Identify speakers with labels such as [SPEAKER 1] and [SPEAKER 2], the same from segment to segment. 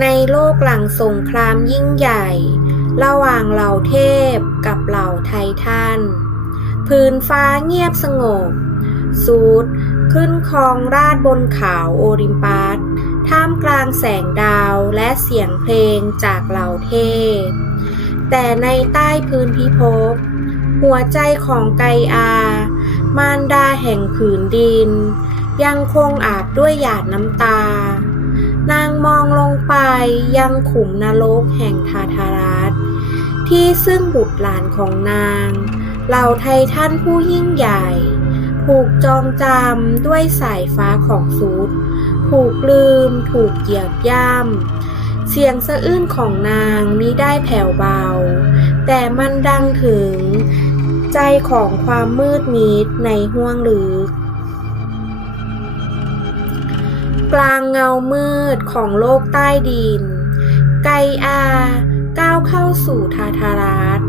[SPEAKER 1] ในโลกหลังสงครามยิ่งใหญ่ ระหว่างเหล่าเทพกับเหล่าไททันพื้นฟ้าเงียบสงบซูดขึ้นครองราชบนเขาโอริมปัสท่ามกลางแสงดาวและเสียงเพลงจากเหล่าเทพ แต่ในใต้พื้นพิภพ หัวใจของไกอา มารดาแห่งผืนดิน ยังคงอาบด้วยหยาดน้ำตา นางมองลงไปยังขุมนรกแห่งทาทารัสที่ซึ่งบุตรหลานของนาง เหล่าไททันผู้ยิ่งใหญ่ ถูกจองจำด้วยสายฟ้าของซุดถูกลืม ถูกเหยียบย่ำ เสียงสะอื้นของนางมิได้แผ่วเบา แต่มันดังถึง ใจของความมืดมิดในห้วงลึก กลางเงามืดของโลกใต้ดิน ไกอาก้าวเข้าสู่ทาทารัส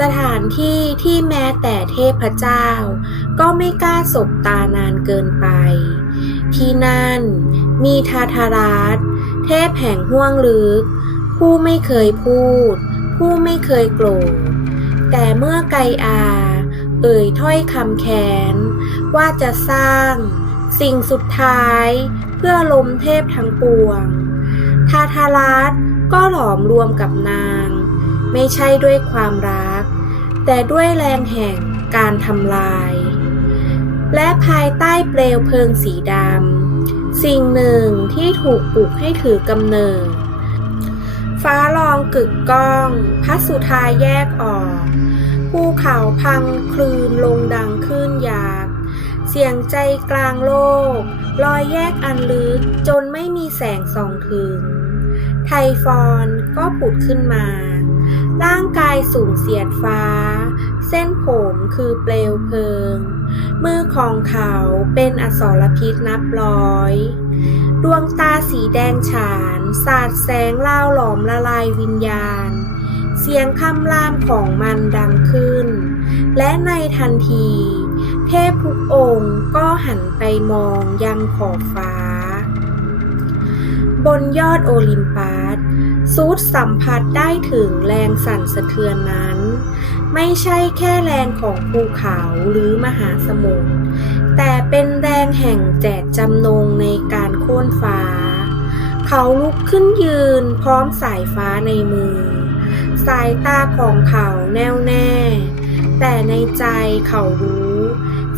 [SPEAKER 1] สถานที่ที่แม้แต่เทพเจ้า ก็ไม่กล้าสบตานานเกินไป ที่นั่นมีทาทารัสเทพแห่งห้วงลึก ผู้ไม่เคยพูด ผู้ไม่เคยโกรธ แต่เมื่อไกอาเอ่ยถ้อยคำแค้น ว่าจะสร้าง สิ่งสุดท้าย เพื่อล้มเทพทั้งปวง ทาทารัสก็หลอมรวมกับนาง ไม่ใช่ด้วยความรัก แต่ด้วยแรงแห่งการทำลาย และภายใต้เปลวเพลิงสีดำ สิ่งหนึ่งที่ถูกปลุกให้ถือกำเนิด ฟ้าลองกึกก้องพัสสุธาแยกออกภูเขาพังคลืนลงดังขึ้นยาก เสียงใจกลางโลก ลอยแยกอันลึกจนไม่มีแสงส่องถึง ไทฟอนก็ผุดขึ้นมา ร่างกายสูงเสียดฟ้า เส้นผมคือเปลวเพลิง มือของเขาเป็นอสรพิษนับร้อย ดวงตาสีแดงฉาน สาดแสงล่าหลอมละลายวิญญาณ เสียงคำรามของมันดังขึ้น และในทันที เทพทุกองค์ก็หันไปมองยังขอบฟ้า บนยอดโอลิมปัสซูดสัมผัสได้ถึงแรงสั่นสะเทือนนั้น ไม่ใช่แค่แรงของภูเขาหรือมหาสมุทรแต่เป็นแรงแห่งแจกจำนงในการโค่นฟ้า เขาลุกขึ้นยืนพร้อมสายฟ้าในมือ สายตาของเขาแน่วแน่ แต่ในใจเขารู้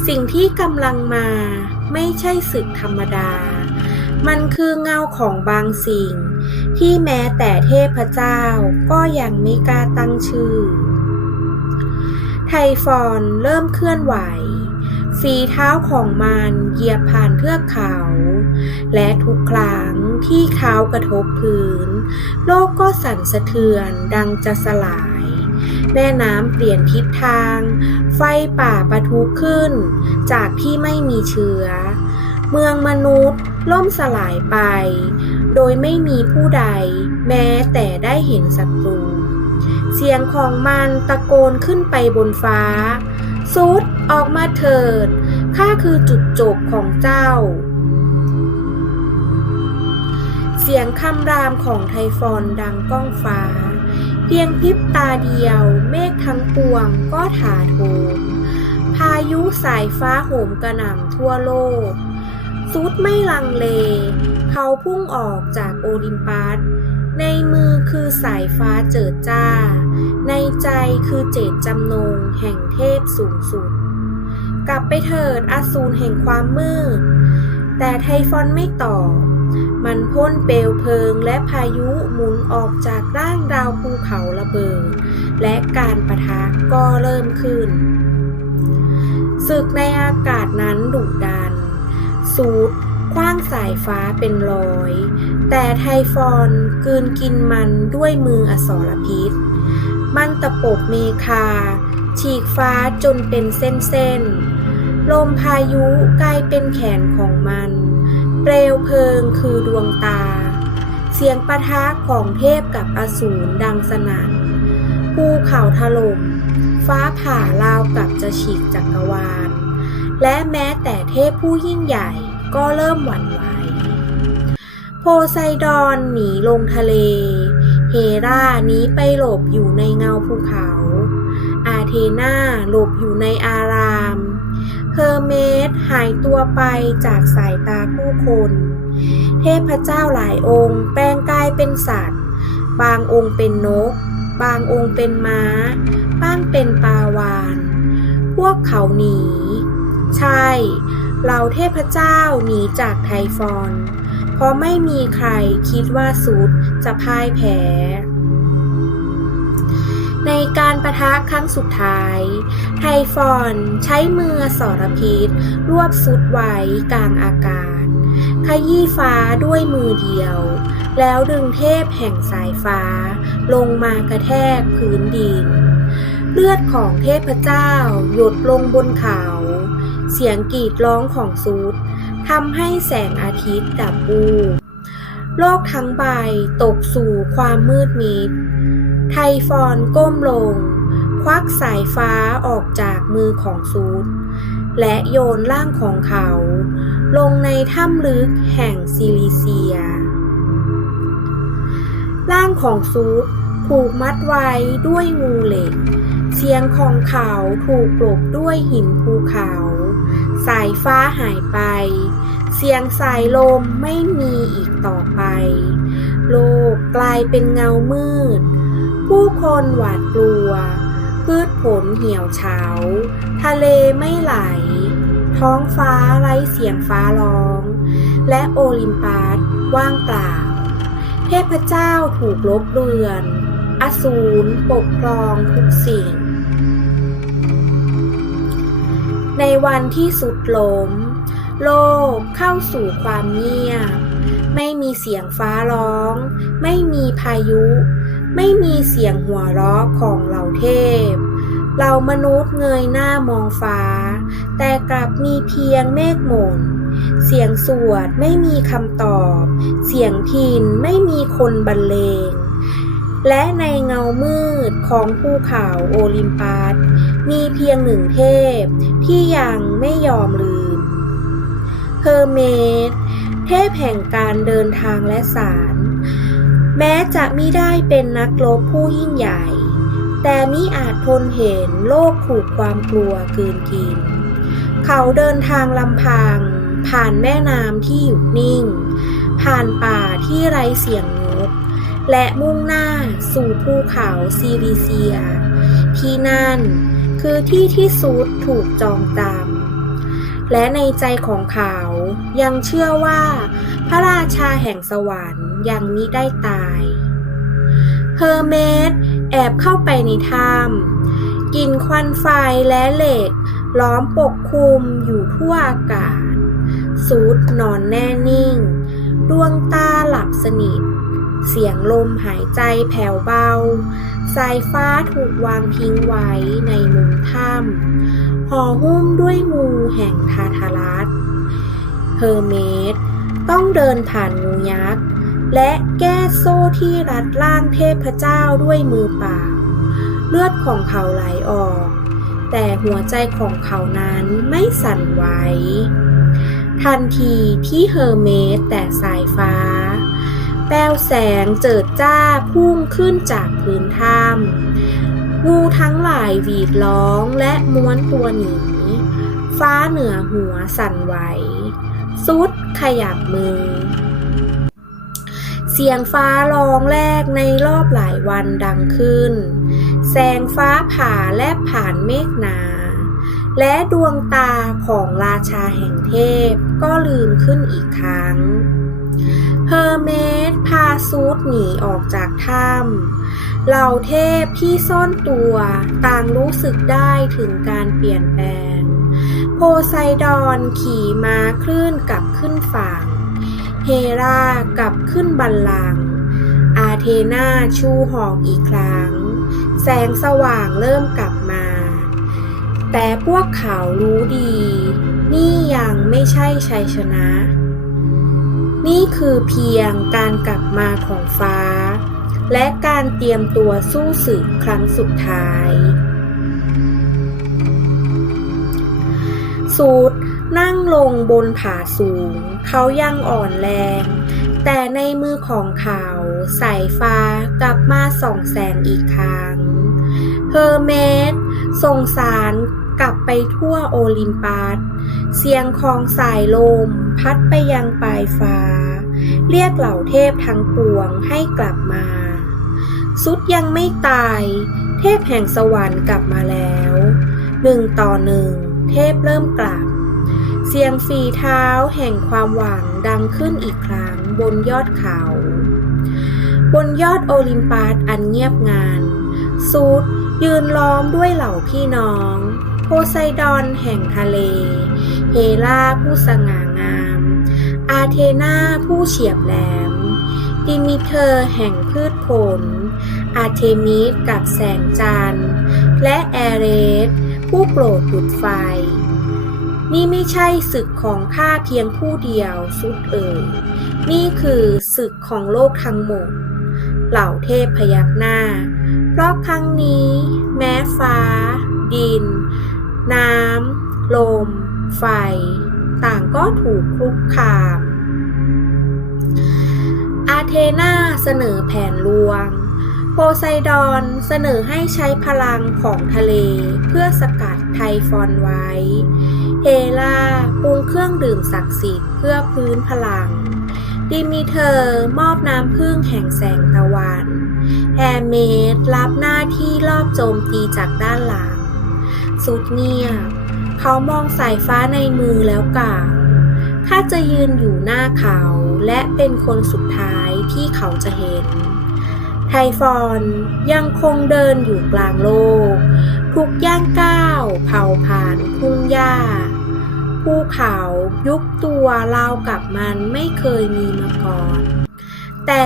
[SPEAKER 1] สิ่งที่กำลังมาไม่ใช่ศึกธรรมดา มันคือเงาของบางสิ่ง ที่แม้แต่เทพเจ้าก็ยังไม่กล้าตั้งชื่อ ไทฟอนเริ่มเคลื่อนไหว ฝีเท้าของมันเหยียบผ่านเทือกเขา และทุกครั้งที่เท้ากระทบพื้น โลกก็สั่นสะเทือนดังจะสลาย แม่น้ำเปลี่ยนทิศทาง ไฟป่าปะทุขึ้น จากที่ไม่มีเชื้อ เมืองมนุษย์ล่มสลายไป โดยไม่มีผู้ใด แม้แต่ได้เห็นศัตรู เสียงของมันตะโกนขึ้นไปบนฟ้าซุดออกมาเถิด ข้าคือจุดจบของเจ้าเสียงคำรามของไทฟอนดังก้องฟ้า พียงพริบตาเดียว เมฆทั้งปวงก็ถาโถม พายุสายฟ้าโหมกระหน่ำทั่วโลก ซุดไม่ลังเล เขาพุ่งออกจากโอลิมปัส ในมือคือสายฟ้าเจิดจ้า ในใจคือเจตจำนงแห่งเทพสูงสุด กลับไปเถิดอสูรแห่งความมืด แต่ไทฟอนไม่ตอบ มันพ่นเปลวเพลิงและพายุหมุนออกจากร่างดาวภูเขาระเบิด และการประทะก็เริ่มขึ้น ศึกในอากาศนั้นดุดัน สูดคว้างสายฟ้าเป็นร้อย แต่ไทฟอนกืนกินมันด้วยมืออสรพิษ มันตะปบเมคา ฉีกฟ้าจนเป็นเส้นๆลมพายุกลายเป็นแขนของมัน เปลวเพลิงคือดวงตา เสียงปะทะของเทพกับอสูรดังสนั่นภูเขาถล่มฟ้าผ่าราวกับจะฉีกจักรวาล และแม้แต่เทพผู้ยิ่งใหญ่ก็เริ่มหวั่นไหว โพไซดอนหนีลงทะเล เฮราหนีไปหลบอยู่ในเงาภูเขา อาเทนาหลบอยู่ในอาราม เฮอร์เมสหายตัวไปจากสายตาผู้คน เทพเจ้าหลายองค์แปลงกายเป็นสัตว์ บางองค์เป็นนก บางองค์เป็นม้า บ้างเป็นปลาวาน พวกเขาหนี ใช่เหล่าเทพเจ้าหนีจากไทฟอน เพราะไม่มีใครคิดว่าซุดจะพ่ายแพ้ ในการประทะครั้งสุดท้าย ไทฟอนใช้มือสรพิษ รวบซุดไว้กลางอากาศ ขยี้ฟ้าด้วยมือเดียว แล้วดึงเทพแห่งสายฟ้า ลงมากระแทกพื้นดิน เลือดของเทพเจ้าหยดลงบนเขา เสียงกรีดร้องของซูดทำให้แสงอาทิตย์ดับบูโลกทั้งใบตกสู่ความมืดมิด ไทฟอนก้มลง ควักสายฟ้าออกจากมือของซูดและโยนร่างของเขา ลงในถ้ำลึกแห่งซิลิเซีย ร่างของซูดถูกมัดไว้ด้วยงูเหล็ก เสียงของเขาถูกกลบด้วยหินภูเขา สายฟ้าหายไป เสียงสายลมไม่มีอีกต่อไป โลกกลายเป็นเงามืด ผู้คนหวาดกลัว พืชผลเหี่ยวเฉา ทะเลไม่ไหล ท้องฟ้าไร้เสียงฟ้าร้อง และโอลิมปัสว่างเปล่า เทพเจ้าถูกลบเลือน อสูรปกครองทุกสิ่ง ในวันที่สุดล้ม โลกเข้าสู่ความเงียบ ไม่มีเสียงฟ้าร้อง ไม่มีพายุ ไม่มีเสียงหัวเราะของเหล่าเทพเรามนุษย์เงยหน้ามองฟ้า แต่กลับมีเพียงเมฆหม่นเสียงสวดไม่มีคำตอบ เสียงพินไม่มีคนบรรเลง และในเงามืดของภูเขาโอลิมปัส มีเพียงหนึ่งเทพที่ยังไม่ยอมลืม เฮอร์เมสเทพแห่งการเดินทางและสาร แม้จะมิได้เป็นนักรบผู้ยิ่งใหญ่ แต่มิอาจทนเห็นโลกถูกความกลัวกืนกิน เขาเดินทางลำพัง ผ่านแม่น้ำที่หยุดนิ่ง ผ่านป่าที่ไร้เสียงนกและมุ่งหน้าสู่ภูเขาซีริเซีย ที่นั่นคือที่ที่ซุดถูกจองจำและในใจของเขายังเชื่อว่า พระราชาแห่งสวรรค์ยังมิได้ตาย เฮอร์เมสแอบเข้าไปในถ้ำกลิ่นควันไฟและเหล็ก ล้อมปกคลุมอยู่ทั่วอากาศซูดนอนแน่นิ่ง ดวงตาหลับสนิท เสียงลมหายใจแผ่วเบา สายฟ้าถูกวางทิ้งไว้ในมุมถ้ำห่อหุ้มด้วยมูแห่งทาทารัสเฮอร์เมสต้องเดินผ่านงูยักษ์ และแก้โซ่ที่รัดร่างเทพเจ้าด้วยมือเปล่า เลือดของเขาไหลออก แต่หัวใจของเขานั้นไม่สั่นไหวทันทีที่เฮอร์เมสแต่สายฟ้า แปลวแสงเจิดจ้าพุ่งขึ้นจากพื้นถ้ำงูทั้งหลายหวีดร้องและม้วนตัวหนีฟ้าเหนือหัวสั่นไหว สุดขยับมือ เสียงฟ้าร้องแรกในรอบหลายวันดังขึ้น แสงฟ้าผ่าและผ่านเมฆหนา และดวงตาของราชาแห่งเทพก็ลืมขึ้นอีกครั้ง เฮอร์เมสพาซูดหนีออกจากถ้ำเหล่าเทพที่ซ่อนตัวต่างรู้สึกได้ถึงการเปลี่ยนแปลง โพไซดอนขี่ม้าคลื่นกลับขึ้นฝั่ง เฮรากลับขึ้นบัลลังก์อาเทนาชูหอกอีกครั้ง แสงสว่างเริ่มกลับมา แต่พวกเขารู้ดี นี่ยังไม่ใช่ชัยชนะ นี่คือเพียงการกลับมาของฟ้า และการเตรียมตัวสู้ศึกครั้งสุดท้ายสูด นั่งลงบนผาสูง เขายังอ่อนแรง แต่ในมือของเขาสายฟ้ากลับมาส่องแสงอีกครั้งเฮอร์เมสส่งสารกลับไปทั่วโอลิมปัส เสียงของสายลมพัดไปยังปลายฟ้า เรียกเหล่าเทพทั้งปวงให้กลับมา สุดยังไม่ตาย เทพแห่งสวรรค์กลับมาแล้ว หนึ่งต่อหนึ่ง เทพเริ่มกลับ เสียงฝีเท้าแห่งความหวังดังขึ้นอีกครั้งบนยอดเขา บนยอดโอลิมปัสอันเงียบงานซูดยืนล้อมด้วยเหล่าพี่น้อง โพไซดอนแห่งทะเล เฮราผู้สง่างาม อาเทนาผู้เฉียบแหลม ดิมิเทอร์แห่งพืชผล อารเทมิสกับแสงจันทร์ และแอเรสผู้โปรดดุดไฟ นี่ไม่ใช่ศึกของข้าเพียงผู้เดียวสุดเอ่ย นี่คือศึกของโลกทั้งหมด เหล่าเทพพยักหน้า เพราะครั้งนี้แม้ฟ้า ดิน น้ำ ลม ไฟ ต่างก็ถูกคุกคาม อาเทนาเสนอแผนลวง โพไซดอนเสนอให้ใช้พลังของทะเลเพื่อสกัดไทฟอนไว้ เฮลาปรุงเครื่องดื่มศักดิ์สิทธิ์เพื่อพื้นพลัง ดิมิเทอร์มอบน้ำพึ่งแห่งแสงตะวันแฮเมสรับหน้าที่รอบโจมตีจากด้านหลัง สุดเงียบเขามองสายฟ้าในมือแล้วกล่าวข้าจะยืนอยู่หน้าเขาและเป็นคนสุดท้ายที่เขาจะเห็น ไทฟอนยังคงเดินอยู่กลางโลก ทุกย่างก้าวเผาผ่านทุ่งหญ้าภูเขายุบตัวราวกับมันไม่เคยมีมาก่อน แต่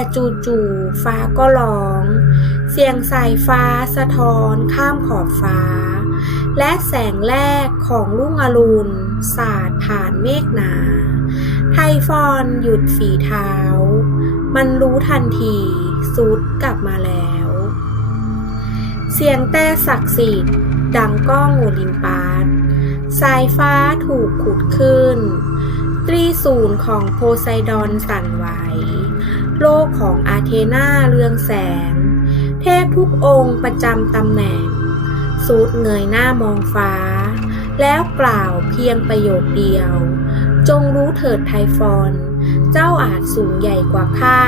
[SPEAKER 1] จู่ๆฟ้าก็ร้อง เสียงสายฟ้าสะท้อนข้ามขอบฟ้า และแสงแรกของรุ่งอรุณสาดผ่านเมฆหนา ไทฟอนหยุดฝีเท้า มันรู้ทันทีซุด กลับมาแล้ว เสียงแต่ศักดิ์สิทธิ์ดังก้องโอลิมปัสสายฟ้าถูกขุดขึ้น ตรีศูนย์ของโพไซดอนสั่นไหว โลกของอาเทนาเรืองแสง เทพทุกองค์ประจำตำแหน่ง สูดเงยหน้ามองฟ้า แล้วกล่าวเพียงประโยคเดียว จงรู้เถิดไทฟอน เจ้าอาจสูงใหญ่กว่าข้า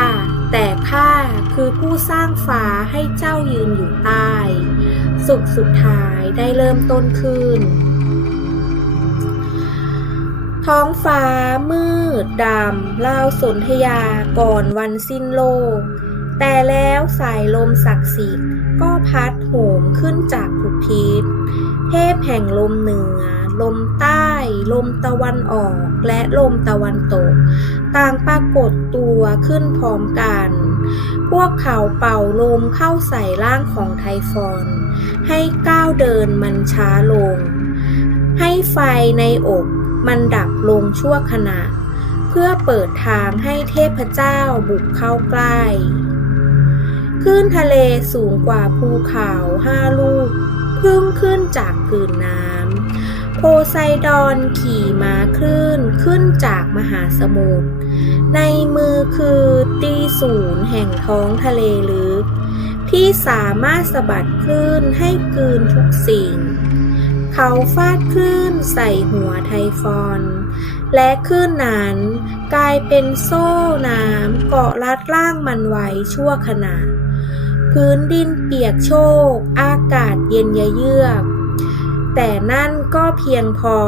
[SPEAKER 1] แต่ข้าคือผู้สร้างฟ้าให้เจ้ายืนอยู่ใต้ สุขสุดท้ายได้เริ่มต้นขึ้น ท้องฟ้ามืดดำเล่าสนธยาก่อนวันสิ้นโลก แต่แล้วสายลมศักดิ์สิทธิ์ก็พัดโหมขึ้นจากทุกทิศเทพแห่งลมเหนือ ลมใต้ ลมตะวันออกและลมตะวันตก ต่างปรากฏตัวขึ้นพร้อมกัน พวกเขาเป่าลมเข้าใส่ร่างของไทฟอน ให้ก้าวเดินมันช้าลง ให้ไฟในอกมันดับลงชั่วขณะ เพื่อเปิดทางให้เทพเจ้าบุกเข้าใกล้คลื่นทะเลสูงกว่าภูเขาห้าลูก พึ่งขึ้นจากผืนน้ำ โพไซดอนขี่ม้าคลื่นขึ้นจากมหาสมุทร ในมือคือตีศูนย์แห่งท้องทะเลลึก ที่สามารถสะบัดคลื่นให้กืนทุกสิ่ง เขาฟาดคลื่นใส่หัวไทฟอน และคลื่นนั้นกลายเป็นโซ่น้ำเกาะรัดร่างมันไว้ชั่วขณะ พื้นดินเปียกโชก อากาศเย็นยะเยือก แต่นั่นก็เพียงพอ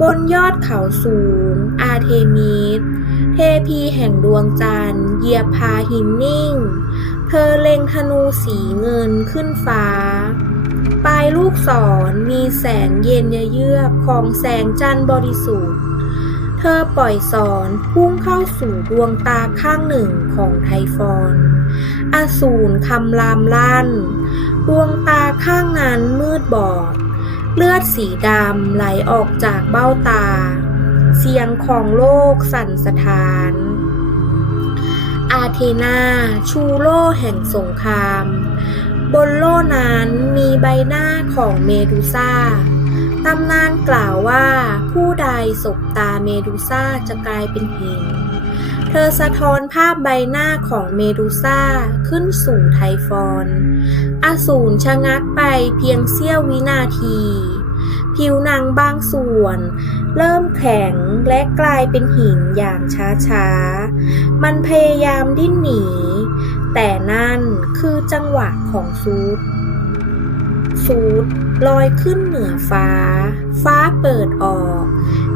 [SPEAKER 1] บนยอดเขาสูง อาเทมิสเทพีแห่งดวงจันทร์เหยียบพาหินนิ่ง เธอเล็งธนูสีเงินขึ้นฟ้า ปลายลูกศรมีแสงเย็นเยือกของแสงจันทร์บริสุทธิ์ เธอปล่อยศรพุ่งเข้าสู่ดวงตาข้างหนึ่งของไทฟอน อสูรคำรามลั่น ดวงตาข้างนั้นมืดบอด เลือดสีดำไหลออกจากเบ้าตา เสียงของโลกสั่นสะท้าน อาเทนาชูโล่แห่งสงคราม บนโล่นั้นมีใบหน้าของเมดูซ่าตำนานกล่าวว่าผู้ใดสบตาเมดูซ่าจะกลายเป็นหิน ธธอสะท้อนภาพใบหน้าของเมดูซ่าขึ้นสู่ไทฟอนอสูรชะงักไปเพียงเสี้ยววินาที ผิวหนังบางส่วน เริ่มแข็งและกลายเป็นหินอย่างช้าๆ มันพยายามดิ้นหนี แต่นั่นคือจังหวะของซูดซูดลอยขึ้นเหนือฟ้า ฟ้าเปิดออก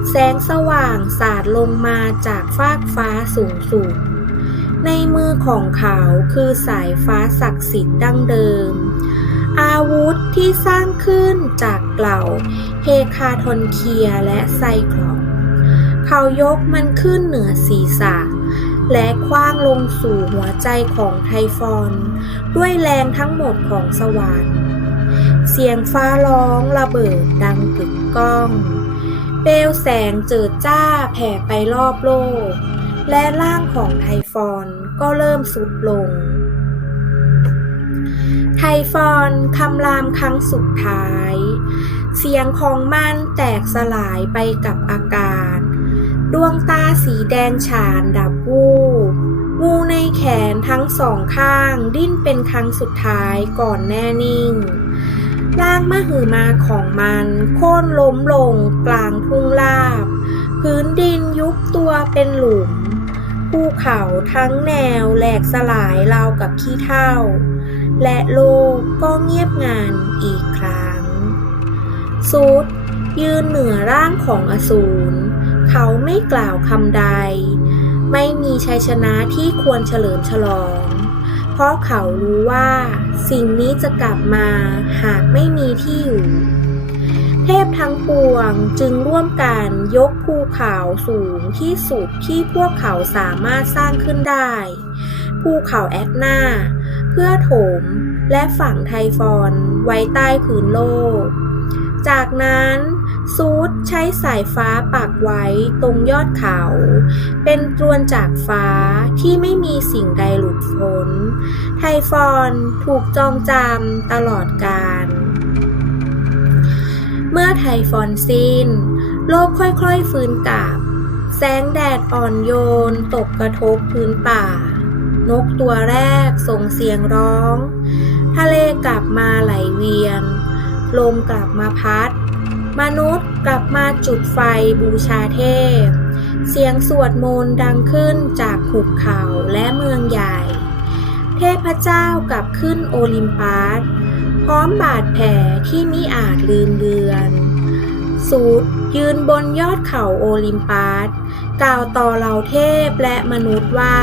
[SPEAKER 1] แสงสว่างสาดลงมาจากฟากฟ้าสูงสุดในมือของเขาคือสายฟ้าศักดิ์สิทธิ์ดั้งเดิม อาวุธที่สร้างขึ้นจากเกล่าเฮคาทอนเคียและไซคลอปเขายกมันขึ้นเหนือศีรษะ และคว้างลงสู่หัวใจของไทฟอน ด้วยแรงทั้งหมดของสวรรค์เสียงฟ้าร้องระเบิดดังกึกก้อง เปลวแสงเจิดจ้าแผ่ไปรอบโลก และร่างของไทฟอนก็เริ่มสุดลง ไทฟอนคำรามครั้งสุดท้าย เสียงของมันแตกสลายไปกับอากาศ ดวงตาสีแดงฉานดับวูบงูในแขนทั้งสองข้างดิ้นเป็นครั้งสุดท้ายก่อนแน่นิ่ง ร่างมหึมาของมันโค่นล้มลงกลางทุ่งลาบ พื้นดินยุบตัวเป็นหลุม ภูเขาทั้งแนวแหลกสลายราวกับขี้เถ้าและโลกก็เงียบงันอีกครั้งซูดยืนเหนือร่างของอสูร เขาไม่กล่าวคำใด ไม่มีชัยชนะที่ควรเฉลิมฉลอง เพราะเขารู้ว่าสิ่งนี้จะกลับมาหากไม่มีที่อยู่ เทพทั้งปวงจึงร่วมกันยกภูเขาสูงที่สุดที่พวกเขาสามารถสร้างขึ้นได้ ภูเขาแอตนา เพื่อโถมและฝังไทฟอนไว้ใต้พื้นโลก จากนั้นซูดใช้สายฟ้าปักไว้ตรงยอดเขา เป็นตรวนจากฟ้า ที่ไม่มีสิ่งใดหลุดพ้น ไทฟอนถูกจองจำตลอดกาล เมื่อไทฟอนสิ้น โลกค่อยๆฟื้นกลับ แสงแดดอ่อนโยน ตกกระทบพื้นป่า นกตัวแรกส่งเสียงร้อง ทะเลกลับมาไหลเวียน ลมกลับมาพัด มนุษย์กลับมาจุดไฟบูชาเทพ เสียงสวดมนต์ดังขึ้นจากหุบเขาและเมืองใหญ่ เทพเจ้ากลับขึ้นโอลิมปัส พร้อมบาดแผลที่มิอาจลืมเลือนสูดยืนบนยอดเขาโอลิมปัส กล่าวต่อเหล่าเทพและมนุษย์ว่า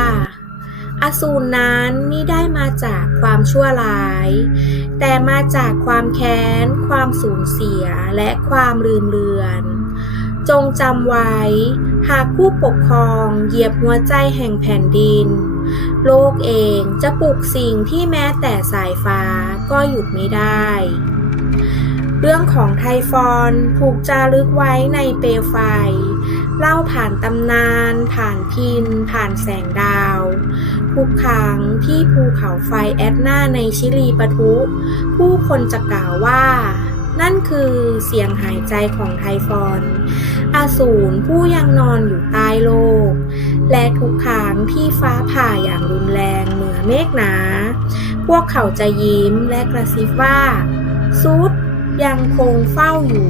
[SPEAKER 1] อสูรนั้นมิได้มาจากความชั่วร้าย แต่มาจากความแค้น ความสูญเสียและความลืมเลือน จงจำไว้ หากผู้ปกครองเหยียบหัวใจแห่งแผ่นดิน โลกเองจะปลุกสิ่งที่แม้แต่สายฟ้าก็หยุดไม่ได้ เรื่องของไทฟอนถูกจารึกไว้ในเปลวไฟ เล่าผ่านตำนาน ผ่านพิน ผ่านแสงดาวทุกครั้งที่ภูเขาไฟแอตนาในชิลีปะทุ ผู้คนจะกล่าวว่า นั่นคือเสียงหายใจของไทฟอน อสูรผู้ยังนอนอยู่ใต้โลก และทุกครั้งที่ฟ้าผ่าอย่างรุนแรงเหนือเมฆหนา พวกเขาจะยิ้มและกระซิบว่าซุดยังคงเฝ้าอยู่